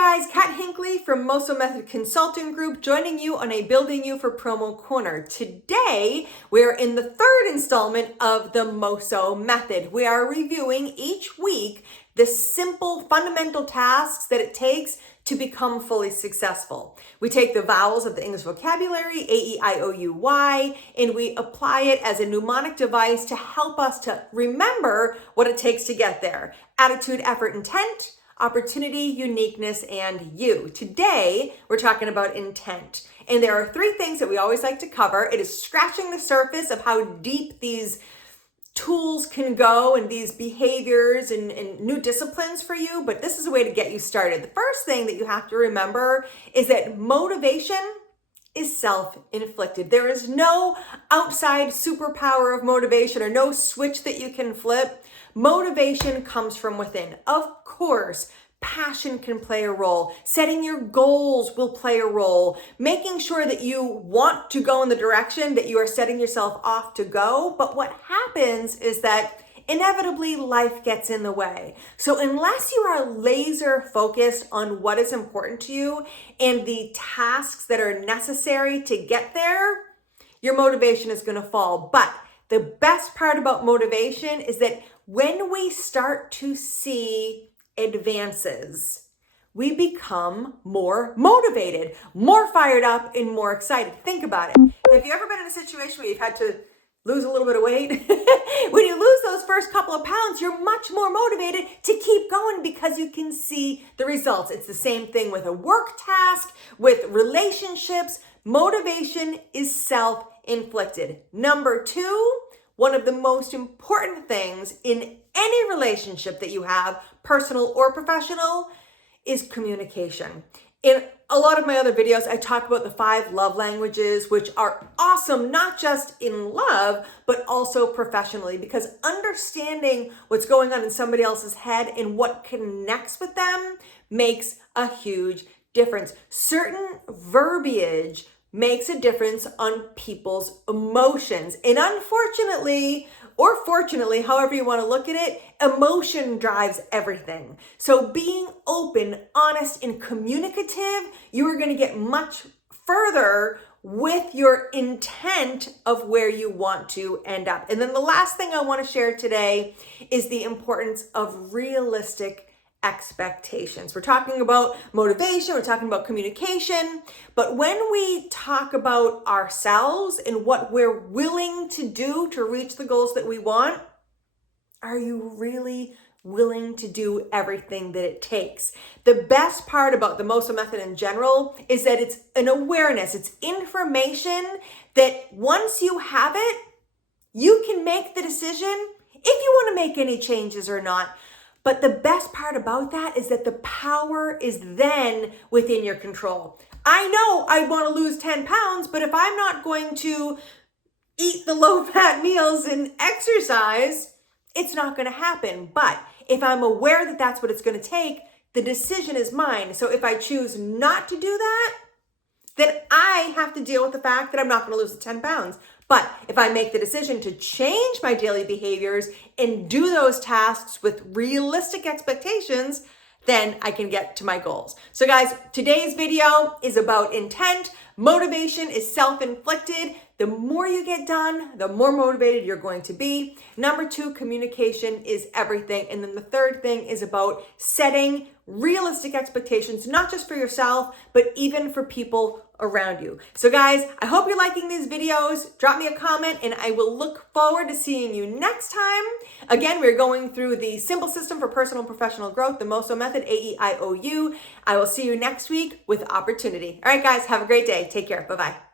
guys, Kat Hinckley from Moso Method Consulting Group joining you on a Building You for Promo Corner. Today, we're in the third installment of the Moso Method. We are reviewing each week the simple fundamental tasks that it takes to become fully successful. We take the vowels of the English vocabulary, A, E, I, O, U, Y, and we apply it as a mnemonic device to help us to remember what it takes to get there. Attitude, effort, intent, opportunity, uniqueness, and you. Today, we're talking about intent. And there are three things that we always like to cover. It is scratching the surface of how deep these tools can go and these behaviors and new disciplines for you, but this is a way to get you started. The first thing that you have to remember is that motivation is self-inflicted. There is no outside superpower of motivation or no switch that you can flip. Motivation comes from within. Of course, passion can play a role. Setting your goals will play a role. Making sure that you want to go in the direction that you are setting yourself off to go. But what happens is that inevitably life gets in the way. So unless you are laser focused on what is important to you and the tasks that are necessary to get there, your motivation is going to fall. But the best part about motivation is that when we start to see advances, we become more motivated, more fired up, and more excited. Think about it. Have you ever been in a situation where you've had to lose a little bit of weight? When you lose those first couple of pounds, you're much more motivated to keep going because you can see the results. It's the same thing with a work task, with relationships. Motivation is self-inflicted. Number two, one of the most important things in any relationship that you have, personal or professional, is communication. In a lot of my other videos, I talk about the 5 love languages, which are awesome, not just in love, but also professionally, because understanding what's going on in somebody else's head and what connects with them makes a huge difference. Certain verbiage makes a difference on people's emotions. And unfortunately, or fortunately, however you want to look at it, emotion drives everything. So being open, honest, and communicative, you are going to get much further with your intent of where you want to end up. And then the last thing I want to share today is the importance of realistic expectations. We're talking about motivation, we're talking about communication, but when we talk about ourselves and what we're willing to do to reach the goals that we want, are you really willing to do everything that it takes? The best part about the Moso Method in general is that it's an awareness, it's information that once you have it, you can make the decision if you want to make any changes or not. But the best part about that is that the power is then within your control. I know I want to lose 10 pounds, but if I'm not going to eat the low-fat meals and exercise, it's not going to happen. But if I'm aware that that's what it's going to take, the decision is mine. So if I choose not to do that, then I have to deal with the fact that I'm not going to lose the 10 pounds. But if I make the decision to change my daily behaviors and do those tasks with realistic expectations, then I can get to my goals. So guys, today's video is about intent. Motivation is self-inflicted. The more you get done, the more motivated you're going to be. Number 2, communication is everything. And then the third thing is about setting realistic expectations, not just for yourself, but even for people around you. So guys, I hope you're liking these videos. Drop me a comment and I will look forward to seeing you next time. Again, we're going through the simple system for personal and professional growth, the Moso Method, AEIOU. I will see you next week with opportunity. All right, guys, have a great day. Take care. Bye-bye.